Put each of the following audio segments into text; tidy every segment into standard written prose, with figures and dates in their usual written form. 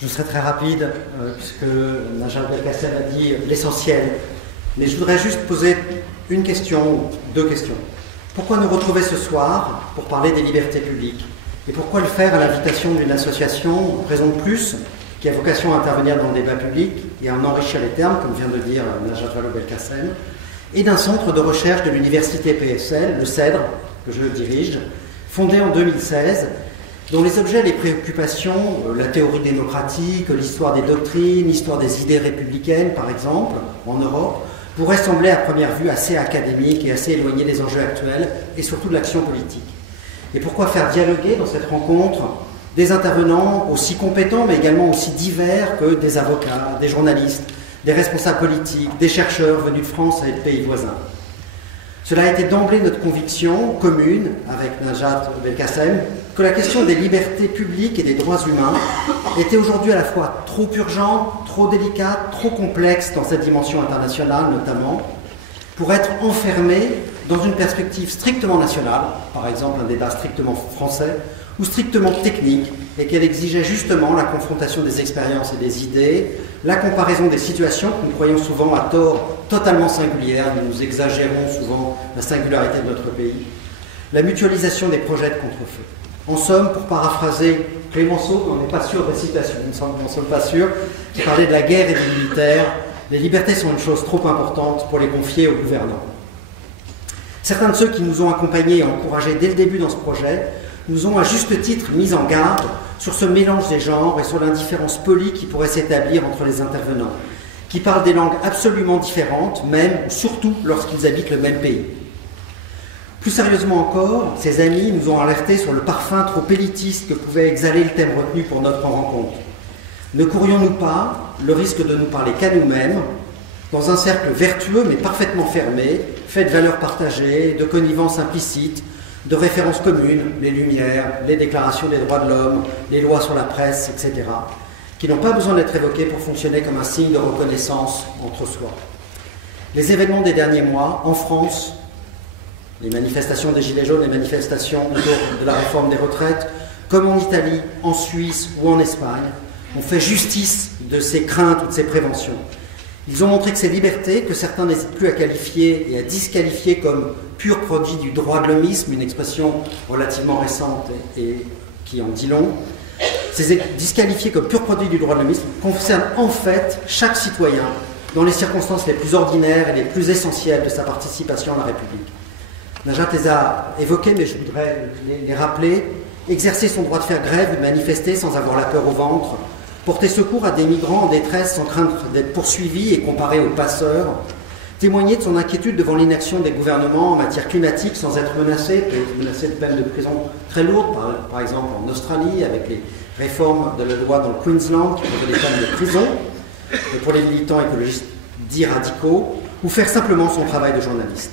Je serai très rapide, puisque Najat Belkacem a dit l'essentiel. Mais je voudrais juste poser une question, deux questions. Pourquoi nous retrouver ce soir pour parler des libertés publiques? Et pourquoi le faire à l'invitation d'une association, Raison de Plus, qui a vocation à intervenir dans le débat public et à en enrichir les termes, comme vient de dire Najat Vallaud-Belkacem, et d'un centre de recherche de l'université PSL, le CEDRE, que je dirige, fondé en 2016, dont les objets et les préoccupations, la théorie démocratique, l'histoire des doctrines, l'histoire des idées républicaines, par exemple, en Europe, pourraient sembler à première vue assez académiques et assez éloignés des enjeux actuels et surtout de l'action politique. Et pourquoi faire dialoguer dans cette rencontre des intervenants aussi compétents mais également aussi divers que des avocats, des journalistes, des responsables politiques, des chercheurs venus de France et de pays voisins? Cela a été d'emblée notre conviction commune avec Najat Belkacem que la question des libertés publiques et des droits humains était aujourd'hui à la fois trop urgente, trop délicate, trop complexe dans cette dimension internationale notamment, pour être enfermée dans une perspective strictement nationale, par exemple un débat strictement français, ou strictement technique, et qu'elle exigeait justement la confrontation des expériences et des idées, la comparaison des situations que nous croyons souvent à tort totalement singulières, nous exagérons souvent la singularité de notre pays, la mutualisation des projets de contre-feu. En somme, pour paraphraser Clémenceau, on n'est pas sûr des citations, nous ne sommes pas sûrs, qui parlait de la guerre et des militaires, les libertés sont une chose trop importante pour les confier aux gouvernants. Certains de ceux qui nous ont accompagnés et encouragés dès le début dans ce projet nous ont à juste titre mis en garde sur ce mélange des genres et sur l'indifférence polie qui pourrait s'établir entre les intervenants, qui parlent des langues absolument différentes, même ou surtout lorsqu'ils habitent le même pays. Plus sérieusement encore, ces amis nous ont alertés sur le parfum trop élitiste que pouvait exhaler le thème retenu pour notre rencontre. Ne courions-nous pas le risque de nous parler qu'à nous-mêmes, dans un cercle vertueux mais parfaitement fermé, fait de valeurs partagées, de connivence implicite, de références communes, les Lumières, les déclarations des droits de l'homme, les lois sur la presse, etc., qui n'ont pas besoin d'être évoquées pour fonctionner comme un signe de reconnaissance entre soi. Les événements des derniers mois, en France, les manifestations des Gilets jaunes, les manifestations autour de la réforme des retraites, comme en Italie, en Suisse ou en Espagne, ont fait justice de ces craintes ou de ces préventions. Ils ont montré que ces libertés, que certains n'hésitent plus à qualifier et à disqualifier comme pur produit du droit de l'homisme, une expression relativement récente et qui en dit long, ces disqualifiés comme pur produit du droit de l'homisme concernent en fait chaque citoyen dans les circonstances les plus ordinaires et les plus essentielles de sa participation à la République. Najat les a évoqués, mais je voudrais les rappeler. Exercer son droit de faire grève ou de manifester sans avoir la peur au ventre, porter secours à des migrants en détresse sans craindre d'être poursuivis et comparés aux passeurs, témoigner de son inquiétude devant l'inaction des gouvernements en matière climatique sans être menacé de peines de prison très lourdes, par exemple en Australie, avec les réformes de la loi dans le Queensland qui prévoit des peines de prison, et pour les militants écologistes dits radicaux, ou faire simplement son travail de journaliste.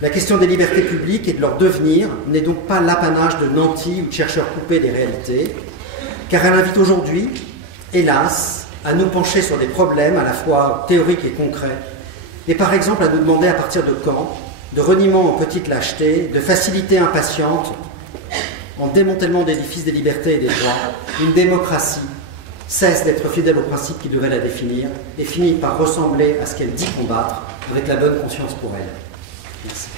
La question des libertés publiques et de leur devenir n'est donc pas l'apanage de nantis ou de chercheurs coupés des réalités, car elle invite aujourd'hui, hélas, à nous pencher sur des problèmes à la fois théoriques et concrets, et par exemple à nous demander à partir de quand, de reniement en petite lâcheté, de facilité impatiente, en démantèlement d'édifices des libertés et des droits, une démocratie cesse d'être fidèle aux principes qui devaient la définir et finit par ressembler à ce qu'elle dit combattre avec la bonne conscience pour elle. Merci.